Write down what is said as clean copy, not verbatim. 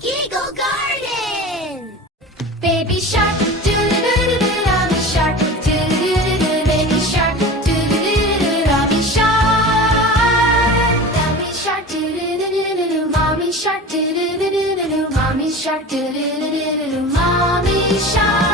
Giggle Garden! Baby shark, do-do-do-do-do, mommy shark, do-do-do-do-do, baby shark, do-do-do-do-do, mommy shark. Mommy shark, do-do-do-do-do, mommy shark, do-do-do-do-do, mommy shark, do-do-do-do-do, mommy shark.